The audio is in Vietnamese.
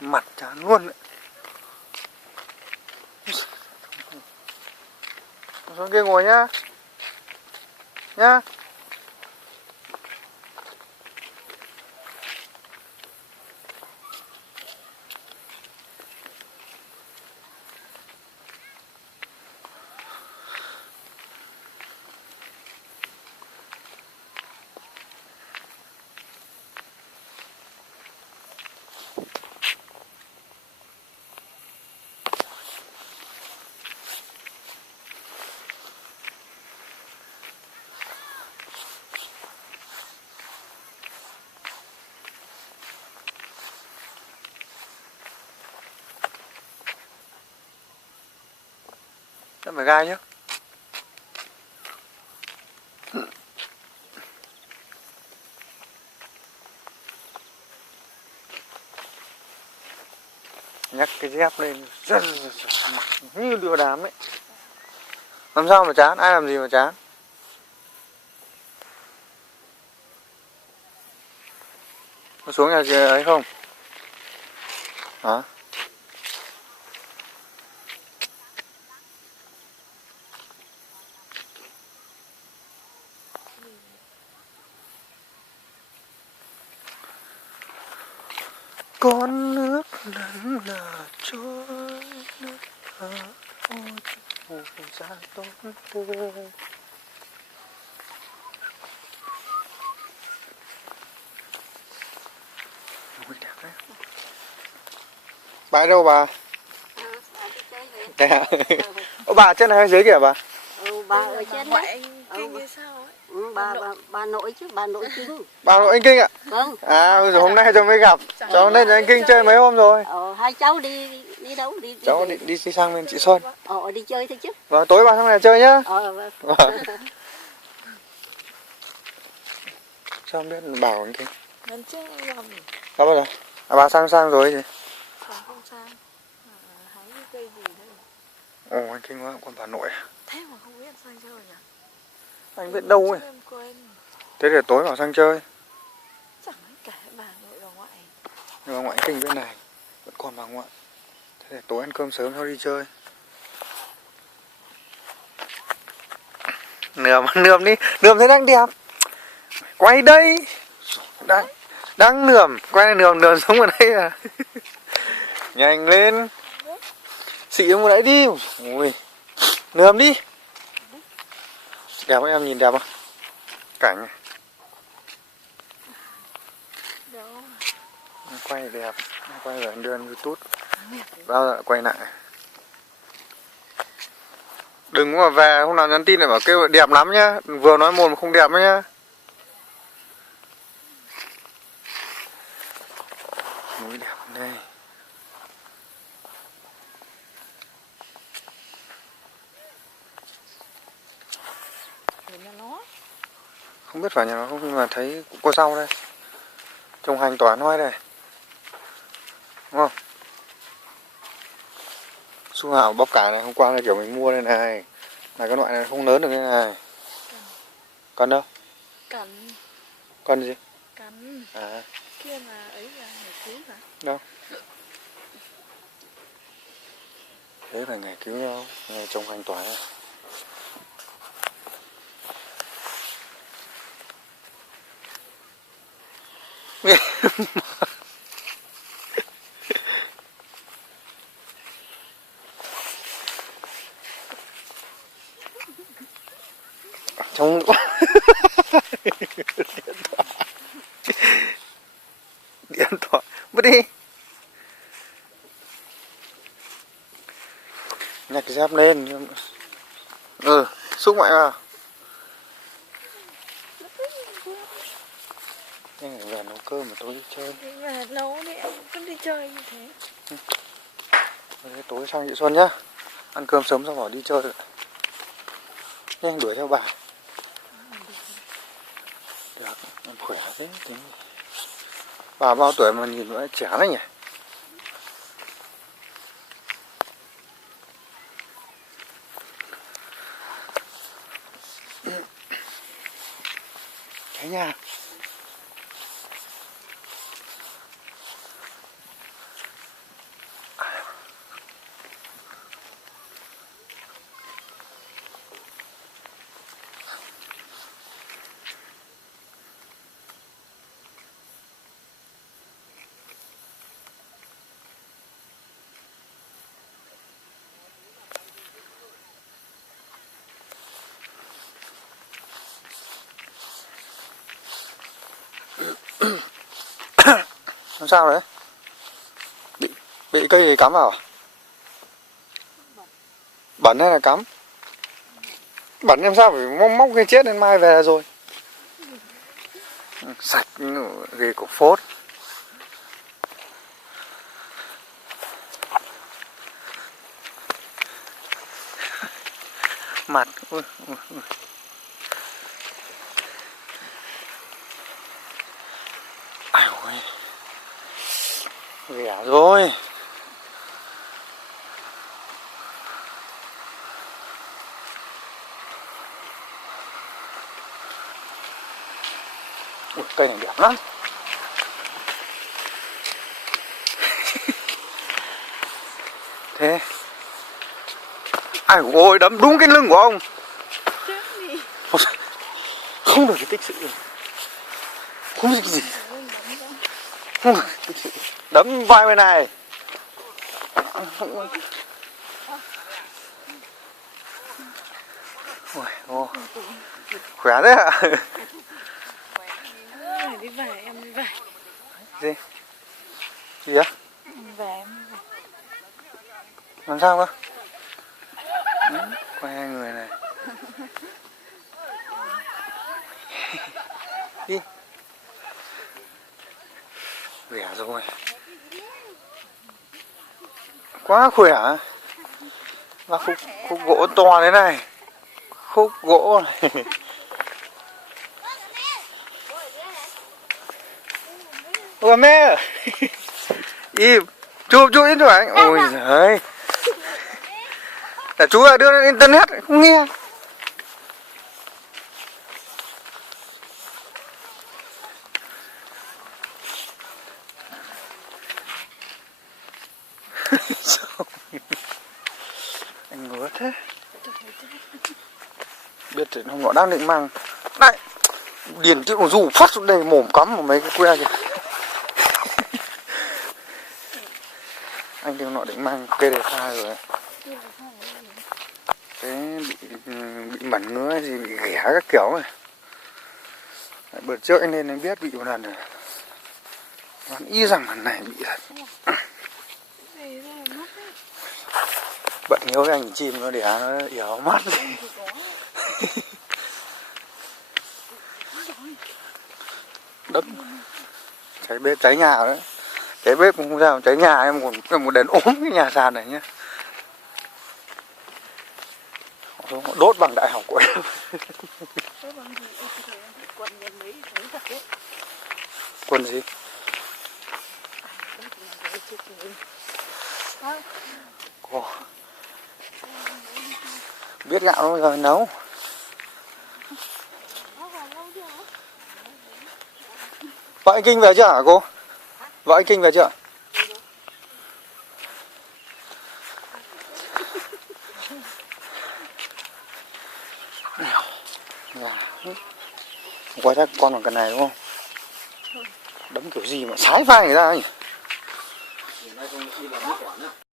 Mặt chán luôn đấy. Xuống kia ngồi nhá. Nhá. Đã phải gai nhá. Nhắc cái dép lên như đưa đám ấy. Làm sao mà chán, ai làm gì mà chán. Có xuống nhà kia ấy không? Hả? Con nước lặng là trôi nước thở ôi ra tốt tươi. Bà ở đâu bà? Đây à? Ô, bà ở trên này hay dưới kìa bà? Bà ở trên đấy. Kinh hay sao ấy? Bà nội chứ, bà nội Kinh. Bà nội anh Kinh ạ? Vâng. À, rồi hôm nay cháu mới gặp. Cháu lên anh Kinh chơi mấy hôm rồi. Hai cháu đi đâu? Cháu đi sang bên chị Xuân. Đi chơi thôi chứ. Vâng, tối bà sang này chơi nhá. Vâng. Sao không biết bảo anh Kinh? Lần trước em làm Sao bao giờ? À, bà sang rồi gì? không sang. Hái cái cây gì đấy. Ồ, anh Kinh quá, con bà nội. Thế mà không biết sang chơi nhỉ? Anh biết đâu ấy. Em quên. Thế để tối bảo sang chơi. Chẳng kể bà nội bà ngoại. Nhưng mà ngoại Kinh bên này vẫn còn bà ngoại. Thế để tối ăn cơm sớm thôi đi chơi. Nườm đi, nườm thế đang đẹp. Quay đây. Đang nườm, quay này nườm sống ở đây à. Nhanh lên. Xị ông lại đi. Ui. Nườm đi. Đẹp không em, nhìn đẹp không? Cảnh này. Đâu? Quay đẹp, quay rồi anh đưa lên YouTube. Bao giờ quay lại. Đừng có mà về hôm nào nhắn tin lại bảo kêu đẹp lắm nhá. Vừa nói một mà không đẹp nhá. Núi đẹp đây. Không biết phải nhà nó không, nhưng mà thấy cũng có rau đây. Trồng hành tỏa noai đây. Đúng không? Su hào bắp cải này hôm qua là kiểu mình mua đây này. Là cái loại này không lớn được cái này. Con đâu? Cắn. Con gì? Cắn. À. Kia là ấy là ngày cứu hả? Đâu? Thế phải ngày cứu nhau. Ngày trồng hành tỏa này. Trông điện thoại mất đi. Nhặt cái dép lên. Xúc mạnh vào. Nhưng về nấu cơm mà tối đi chơi. Về nấu đi, em cứ đi chơi như thế. Thế tối sang chị Xuân nhá. Ăn cơm sớm xong bỏ đi chơi rồi. Nhưng đuổi theo bà. Được, em khỏe thế. Bà bao tuổi mà nhìn vẫn trẻ đấy nhỉ. Thấy nha. sao đấy? Bị cây gì cắm vào à? Bẩn hay là cắm? Bẩn làm sao phải móc cây chết lên mai về rồi. Sạch ghê cổ phốt. Mặt ui, ui, ui. Ai ôi. Ghẻ rồi. Ui, cây này đẹp lắm. Thế ai ôi, đấm đúng cái lưng của ông. Không được cái tích sự. Không được cái gì. Không được cái tích sự. Đấm vai bên này. Ôi, ô. Khỏe thế ạ. Đi về, em đi về. Gì? Gì á? Về em. Làm sao cơ? Quay hai người này. Đi. Khỏe rồi. Quá khỏe. Và khúc gỗ to thế này. Khúc gỗ này. Ủa mẹ. Im. Chụp điện thoại. Ôi giời. Là chú là đưa lên internet không nghe. Anh ngứa thế. Biết thì hôm nọ đang định mang. Này. Điền chịu rủ phát xuống đây mồm cắm vào mấy cái que kìa. Anh thì hôm nọ định mang cây đề khai rồi. Thế bị mẩn ngứa hay gì, bị ghẻ các kiểu này. Bữa trước anh lên anh biết bị một lần rồi. Đoán y rằng lần này bị thật. Bận hiếu với anh chim nó đẻ nó yếu mắt đi. Đấm. Cháy bếp cháy nhà đấy. Cháy bếp không sao, cháy nhà em còn một đèn ốm cái nhà sàn này nhá. Họ đốt bằng đại học của em. Quần gì? Ồ. Biết gạo nó giờ nấu. Vợ anh Kinh về chưa hả cô? Vợ anh Kinh về chưa? Quay ra con bằng cần này đúng không? Đấm kiểu gì mà sái vai người ta nhỉ?